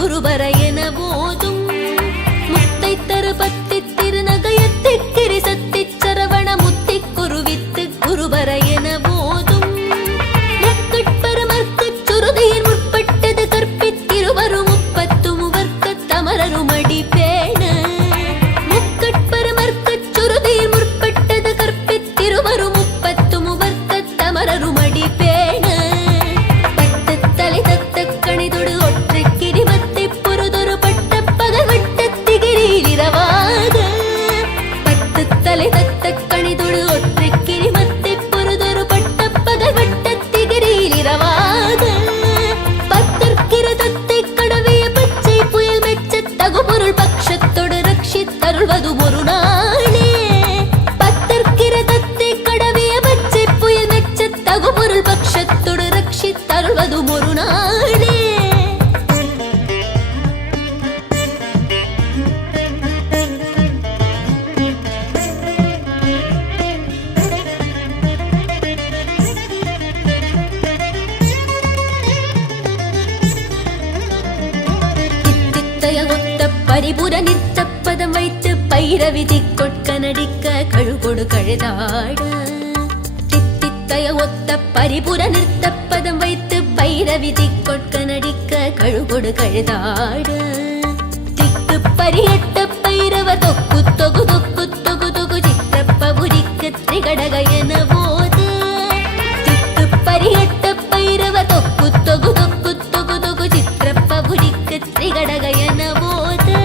குருபர என போதும் முத்தை தரு பத்தி திருநகையத்தி கிரிசத்தி சரவண முத்தி குருவித்து குருபர என போதும் மக்கட்பரமர்க்கு சுருதியின் முற்பட்டது கற்பித்திருவரும் முப்பத்து முவர்க்க தமரருமடி பேண முக்கட்பரமர்க்கு சுருதியின் முற்பட்டது கற்பித்திருவரும் முப்பத்து முவர்க்க தமரருமடி பேண பட்டு தலை தத்த கணிதொடு ஒற்றை கிரிவத்தை பொருதொரு பட்ட பகவட்ட திகிரில் இரவாக பட்டு தலை தத்த கணிதொடு ஒற்றை கிரிவத்தை பொருதொரு பட்ட பகவட்ட திகிரில் இரவாக பத்தற்கிரதத்தை கடவிய பச்சை புயல் மெச்ச தகுபொருள் பட்சத்தொடு ரட்சித்தருள்வது ஒரு நாளே பத்தற்கிரதத்தை கடவிய பச்சை புயல் மெச்ச தகுபொருள் பட்சத்தொடு ரட்சித்தருள்வது ஒரு நாளே. ஒத்த பரிபுர நித்தப்பதம் வைத்து பைரவிதி கொட்க நடிக்க கழுகொடு கழுதாட தித்தித்தய ஒத்த பரிபுர நிறுத்தப்பதம் வைத்து பைரவிதி கொட்க நடிக்க கழுகொடு கழுதாட திக்கு பரியட்ட பைரவ தொக்கு தொகு தொக்கு தொகு தொகு சித்திரப்பபுரிக்கு திரிகடக என போது திக்கு பரியட்ட பைரவ தொக்கு தொகு தொக்கு தொகு தொகு சித்திரப்பபுரிக்கு திரிகடக என போது